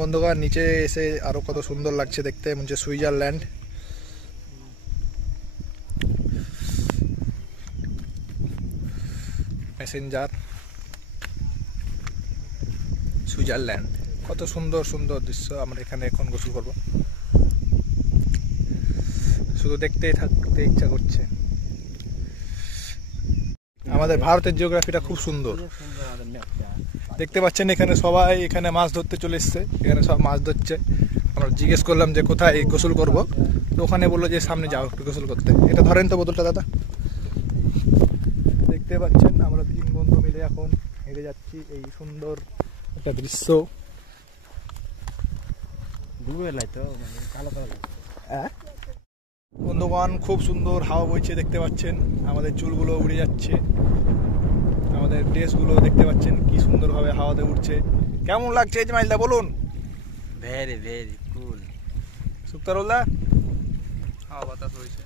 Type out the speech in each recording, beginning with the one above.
বন্ধুগণ নিচে এসে আরো কত সুন্দর লাগছে দেখতে, মনে হচ্ছে সুইজারল্যান্ড। প্যাসেঞ্জার সুইজারল্যান্ড, কত সুন্দর সুন্দর দৃশ্য। আমরা এখানে এখন গোসল করব, শুধু দেখতেই থাকতে ইচ্ছা করছে। আমাদের ভারতের জিওগ্রাফিটা খুব সুন্দর দেখতে পাচ্ছেন। এখানে সবাই এখানে মাছ ধরতে চলে এসছে, এখানে সব মাছ ধরছে। আমরা জিজ্ঞেস করলাম যে কোথায় গোসল করব, তো ওখানে বললো যে সামনে যাও একটু গোসল করতে। এটা ধরেন তো বোতলটা দাদা। দেখতে পাচ্ছেন আমরা 3 বন্ধু মিলে এখন হেঁটে যাচ্ছি এই সুন্দর একটা দৃশ্য। বন্ধুগণ খুব সুন্দর হাওয়া বইছে দেখতে পাচ্ছেন, আমাদের চুলগুলো উড়ে যাচ্ছে, আমাদের ড্রেসগুলো দেখতে পাচ্ছেন কি সুন্দরভাবে হাওয়াতে উঠছে। কেমন লাগছে ইসমাইলদা বলুন? ভেরি ভেরি কুল। সুক্তারুল্লাহ, হাওয়া বাতাস হয়েছে,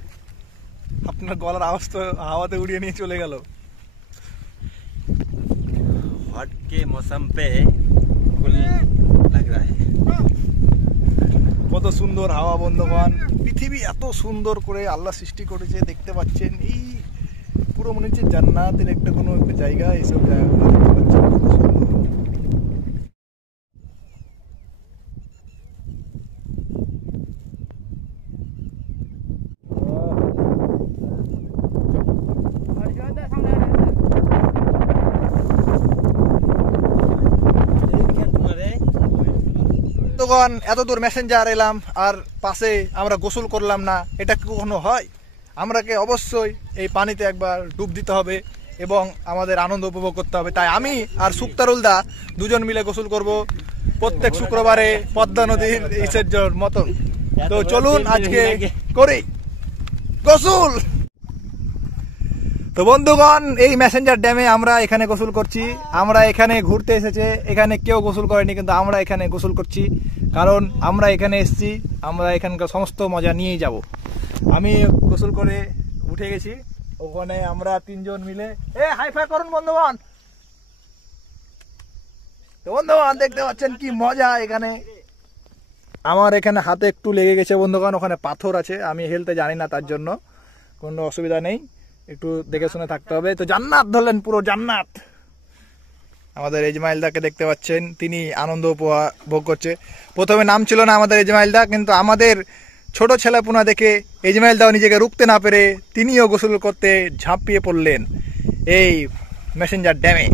আপনার গলার আওয়াজ তো হাওয়াতে উড়িয়ে নিয়ে চলে গেল। हट के मौसम पे कुल लग रहा है। কত সুন্দর হাওয়া বন্ধুগণ, পৃথিবী এত সুন্দর করে আল্লাহ সৃষ্টি করেছে দেখতে পাচ্ছেন। এই পুরো মনে হচ্ছে জান্নাতের একটা কোনো একটা জায়গা, এইসব জায়গাগুলো দেখতে পাচ্ছেন কত সুন্দর। এত দূর মেসেঞ্জার এলাম আর পাশে আমরা গোসল করলাম না, এটা কি কখনো হয়? আমরাকে অবশ্যই এই পানিতে একবার ডুব দিতে হবে এবং আমাদের আনন্দ উপভোগ করতে হবে। তাই আমি আর সুক্তারুলদা দুজন মিলে গোসল করব প্রত্যেক শুক্রবারে পদ্মা নদীর ইসের মতন। তো চলুন আজকে করি গোসল। তো বন্ধুগণ এই মেসেঞ্জার ড্যামে আমরা এখানে গোসল করছি। আমরা এখানে ঘুরতে এসেছে, এখানে কেউ গোসল করেনি, কিন্তু আমরা এখানে গোসল করছি কারণ আমরা এখানে এসেছি, আমরা এখানকার সমস্ত মজা নিয়েই যাব। আমি গোসল করে উঠে গেছি, ওখানে আমরা 3 জন মিলে হাই ফাই করুন বন্ধুগণ। তো বন্ধুগণ দেখতে পাচ্ছেন কি মজা এখানে। আমার এখানে হাতে একটু লেগে গেছে বন্ধুগণ, ওখানে পাথর আছে, আমি হেলতে জানি না, তার জন্য কোনো অসুবিধা নেই, একটু দেখে শুনে থাকতে হবে। তো জান্নাত ধরলেন, পুরো জান্নাত। আমাদের ইসমাইলদাকে দেখতে পাচ্ছেন, তিনি আনন্দ উপভোগ করছে। প্রথমে নাম ছিল না আমাদের ইসমাইলদা, কিন্তু আমাদের ছোট ছেলেপুনা দেখে ইসমাইলদাও নিজেকে রুখতে না পেরে তিনিও গোসল করতে ঝাঁপিয়ে পড়লেন এই মেসেঞ্জার ড্যামে।